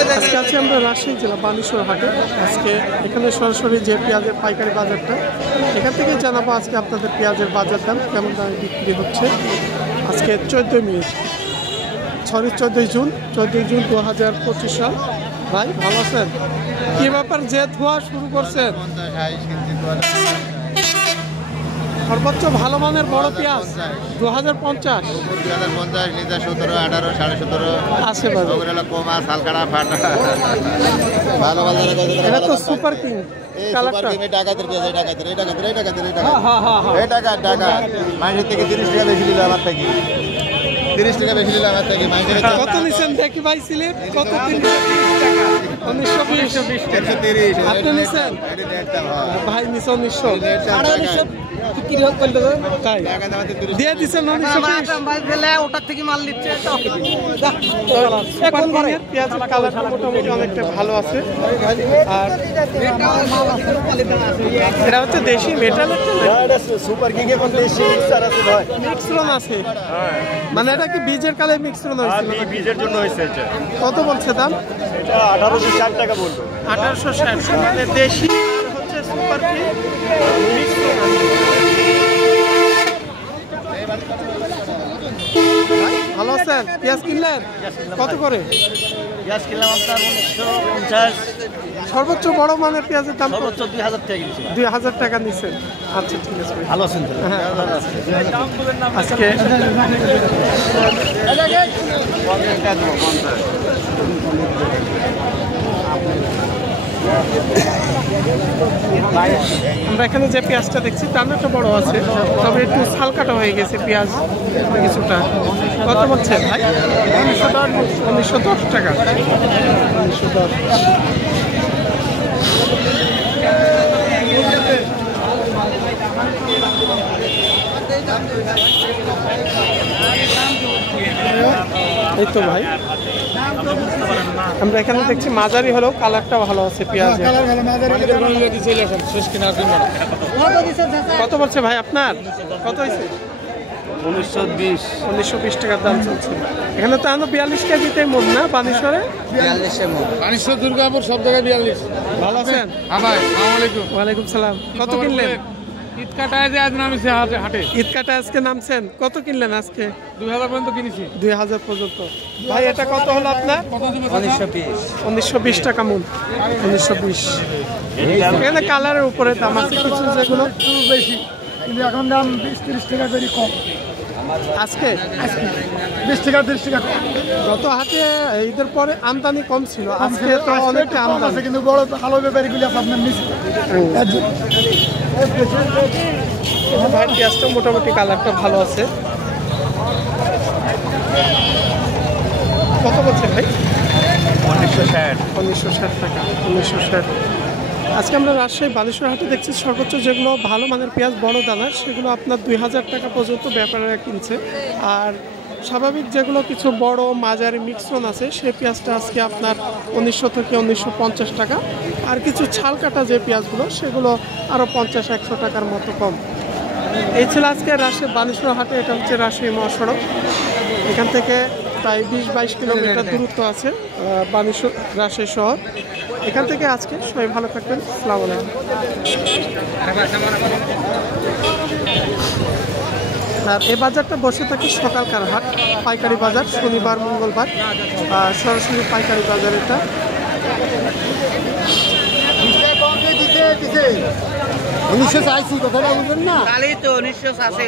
আজকে আছি আমরা রাজশাহী জেলা বানেশ্বর হাটে। আজকে এখানে সরাসরি যে পেঁয়াজের পাইকারি বাজারটা, এখান থেকে জানাবো আজকে আপনাদের পেঁয়াজের বাজার দাম কেমন দামে বিক্রি হচ্ছে। আজকে 14ই জুন 2025 সাল। ভাই ভালো আছেন? কি ব্যাপার যে ধোয়া শুরু করছেন? সর্বোচ্চ ভালো মানের বড় পেঁয়াজ 2050 17, 18, 17.5 আছে ভালো এটা তো সুপার কিং কালারটা। থেকে 30 টাকা বেশি নিল আমার থেকে, 30 টাকা বেশি নিল আমার থেকে। কত নিছেন দেখি ভাই সিলেট? কত? 30 টাকা। 1920 টাকা। আপনি নিছেন? ভাই নিছেন 1900 বিক্রি হোক বলতে তাই দিয়ে দিছেন 1920 ওটার থেকে মাল নিচ্ছে। এখন পেঁয়াজের কালারটা মোটামুটি অনেকটা ভালো আছে। আর এটা হচ্ছে দেশি মেটাল সুপার কিং এখন দেশি মিক্সার আছে ভাই, মিক্সরন আছে। মানে এটা কি বীজের কালে মিক্সরন হয়েছে? বীজের জন্য হয়েছে এটা। কত বলছে দাম? এটা 1860 টাকা বলতো। 1860 মানে দেশি আর হচ্ছে সুপার কিং মিক্সরন। ভালো আছেন? পেঁয়াজ কিনলেন কত করে? পেঁয়াজ কিনলাম আপনার 1950। সর্বোচ্চ বড় মানের পেঁয়াজের দাম সর্বোচ্চ 2000 টাকা কিনছি। 2000 টাকা নিচ্ছেন। আচ্ছা ঠিক আছে, ভালো আছেন তো? হ্যাঁ ভালো আছি। আজকে আমরা এখানে যে পেঁয়াজটা দেখছি দামটা বড় আছে, তবে একটু ছালকাটা হয়ে গেছে পেঁয়াজ কিছুটা। কত বলছে ভাই? 1910 টাকা। 1910। এই তো ভাই আমরা এখানে দেখছি মাঝারি হলেও কালারটা ভালো আছে পেঁয়াজ। কত বলছে ভাই আপনার? কত হয়েছে? 1920 টাকার দাম চলছে। এখানে তো আমরা 42 কেজিতে মন না বানেশ্বরে? 42 দুর্গাপুর সব জায়গায় 42। ভালো আছেন? হ্যাঁ ভাই, আসসালামু আলাইকুম। ওয়ালাইকুম সালাম। কত কিনলেন? ঈদ কাটায় যে আজ নামিছে হাটে। ঈদ কাটা আজকে নামছেন। কত কিনলেন আজকে? 2000 পর্যন্ত কিনেছি। 2000 পর্যন্ত। ভাই এটা কত হলো আপনার? 1920 টাকা মন। 1920। এখানে কালারের উপরে দাম আছে কিছু যেগুলো একটু বেশি, কিন্তু এখন দাম 20-30 টাকা করে কম। আজকে 20 টাকা 30 টাকা কম। গত হাটে ঈদের পরে আমদানি কম ছিল, আজকে তো অনেকটা আমদানি আছে, কিন্তু বড় ভালো ব্যাপারীগুলি আপনার নিচে। ভাই পেঁয়াজটা মোটামুটি কালারটা ভালো আছে। কত বলছে ভাই? 1960 টাকা। 1960। আজকে আমরা রাজশাহী বানেশ্বর হাটে দেখছি সর্বোচ্চ যেগুলো ভালো মানের পেঁয়াজ বড় দানার সেগুলো আপনার 2000 টাকা পর্যন্ত ব্যাপারীরা কিনছে। আর স্বাভাবিক যেগুলো কিছু বড় মাঝারি মিক্সরন আছে সেই পেঁয়াজটা আজকে আপনার 1900 থেকে 1950 টাকা। আর কিছু ছাল কাটা যে পেঁয়াজগুলো সেগুলো আরও 50-100 টাকার মতো কম। এই ছিল আজকে রাজশাহী বানেশ্বর হাটে। এটা হচ্ছে রাজশাহী মহাসড়ক। এখান থেকে প্রায় 20-22 কিলোমিটার দূরত্ব আছে বানেশ্বর রাজশাহী শহর। এখান থেকে আজকে সবাই ভালো থাকবেন। আসসালামু আলাইকুম। আর এই বাজারটা বসে থাকে সকালকার হাট, পাইকারি বাজার, শনিবার মঙ্গলবার সরাসরি পাইকারি বাজার। এটা 1900 চাইছি, কথাটা বুঝবেন না? কালই তো 1900 আছে।